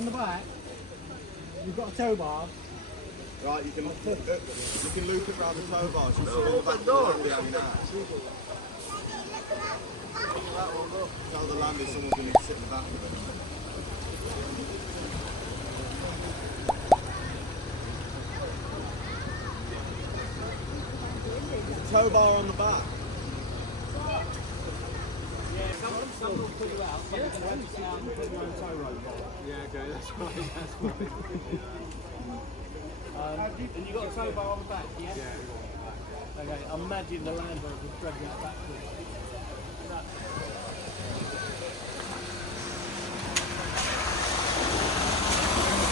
on the back. You've got a tow bar. Right, you can loop it around the tow bar. So open door. Tell the landlord someone's going to sit in the back of it. There's a tow bar on the back. Some will pull you out, but you can only sit out and put your own tow rope on. Yeah, okay, that's right. And you got a tow bar on the back, yeah? Yeah, we got one back. Okay, imagine the landlord would drag that backwards.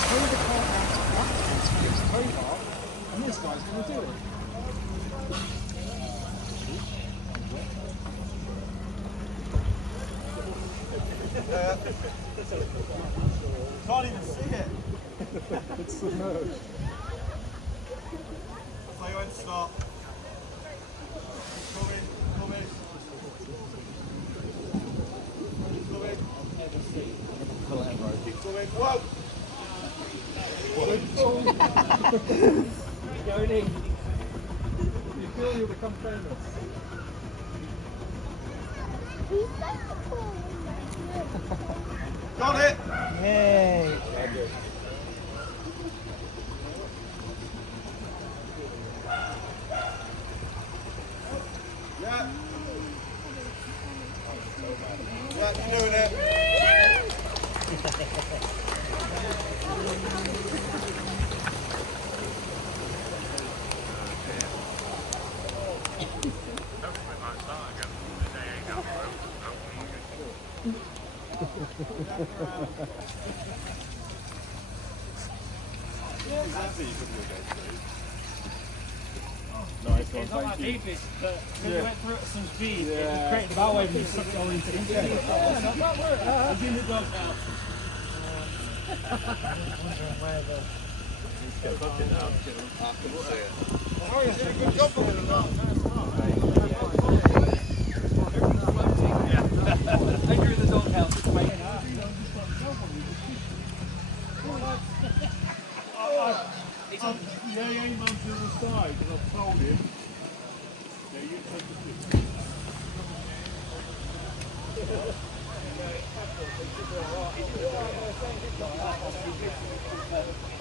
Tow the car out to that end to use the tow bar, and this guy's going to do it. Can't even see it. It's submerged. So you went to stop. Come in. Keep coming. Whoa! Going in. You feel you'll become famous. Got it! Yay! Yeah. Yeah, you're doing it. Nice one, It's not thank like you. deepest, but when you went through it at some speed, it just created a bow wave and you sucked it all into the sea. Yeah, not that work. It's in the doghouse. Good job for it. When you're in the doghouse, it's making up. Yeah, he ain't on to the side, because I've told him. Yeah, you take the Yeah,